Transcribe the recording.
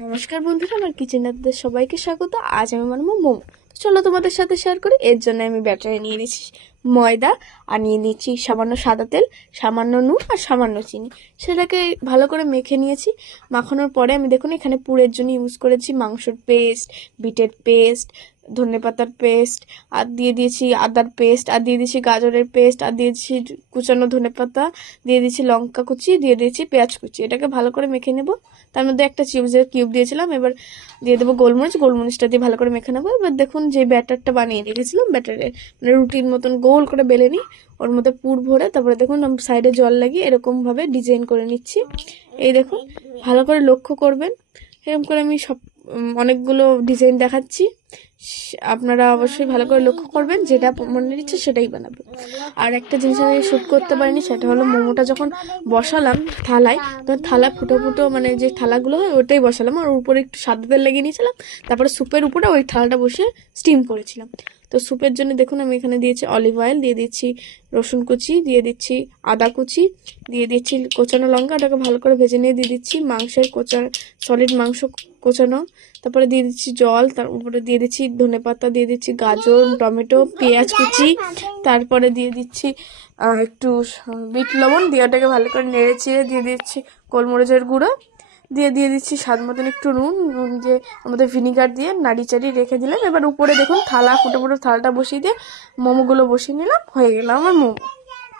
নমস্কার বন্ধুরা, আমার কিচেনারদের সবাইকে স্বাগত। আজ আমি বানাবো মোমো। তো চলো তোমাদের সাথে শেয়ার করি। এর জন্য আমি ব্যাটারে নিয়ে নিচ্ছি ময়দা, আর নিয়ে নিচ্ছি সামান্য সাদা তেল, সামান্য নুন আর সামান্য চিনি। সেটাকে ভালো করে মেখে নিয়েছি। মাখানোর পরে আমি দেখুন এখানে পুরের জন্য ইউজ করেছি মাংসর পেস্ট, বিটের পেস্ট, ধনেপাতার পেস্ট, আর দিয়ে দিয়েছি আদার পেস্ট, আর দিয়ে দিয়েছি গাজরের পেস্ট, আর দিয়েছি কুচানো ধনেপাতা, দিয়ে দিয়েছি লঙ্কা কুচি, দিয়ে দিয়েছি পেঁয়াজ কুচি। এটাকে ভালো করে মেখে নেব। তার মধ্যে একটা চিপসের কিউব দিয়েছিলাম। এবার দিয়ে দেবো গোলমরিচটা দিয়ে ভালো করে মেখে নেবো। এবার দেখুন যে ব্যাটারটা বানিয়ে রেখেছিলাম, ব্যাটারে মানে রুটির মতন গোল করে বেলে নিই, ওর মধ্যে পুর ভরে তারপরে দেখুন সাইডে জল লাগিয়ে এরকমভাবে ডিজাইন করে নিচ্ছি। এই দেখুন, ভালো করে লক্ষ্য করবেন। এরকম করে আমি সব অনেকগুলো ডিজাইন দেখাচ্ছি। আপনারা অবশ্যই ভালো করে লক্ষ্য করবেন, যেটা মনে নিচ্ছে সেটাই বানাবেন। আর একটা জিনিস আমি শ্যুট করতে পারিনি, সেটা হলো মোমোটা যখন বসালাম থালায়, তখন থালা ফুটো ফুটো মানে যে থালাগুলো হয় ওটাই বসালাম, আর উপরে একটু সাদা তেল লাগিয়ে নিয়েছিলাম। তারপরে স্যুপের উপরে ওই থালাটা বসে স্টিম করেছিলাম। তো স্যুপের জন্য দেখুন আমি এখানে দিয়েছি অলিভ অয়েল, দিয়ে দিচ্ছি রসুন কুচি, দিয়ে দিচ্ছি আদা কুচি, দিয়ে দিচ্ছি কোচানো লঙ্কা। ওটাকে ভালো করে ভেজে নিয়ে দিয়ে দিচ্ছি মাংসের সলিড মাংস কোচানো। তারপরে দিয়ে দিচ্ছি জল, তার উপরে দিয়ে দিচ্ছি ধনেপাতা, দিয়ে দিচ্ছি গাজর, টমেটো, পেঁয়াজ কুচি। তারপরে দিয়ে দিচ্ছি একটু বিট লবণ, দিয়ে ওটাকে ভালো করে নেড়ে চেড়ে দিয়ে দিচ্ছি গোলমরিচের গুঁড়ো, দিয়ে দিচ্ছি স্বাদ মতন একটু নুন যে আমাদের ভিনিগার দিয়ে নাড়ি চাড়িয়ে রেখে দিলাম। এবার উপরে দেখুন থালা ফুটো ফুটো থালাটা বসিয়ে দিয়ে মোমোগুলো বসিয়ে নিলাম। হয়ে গেল আমার মোমো।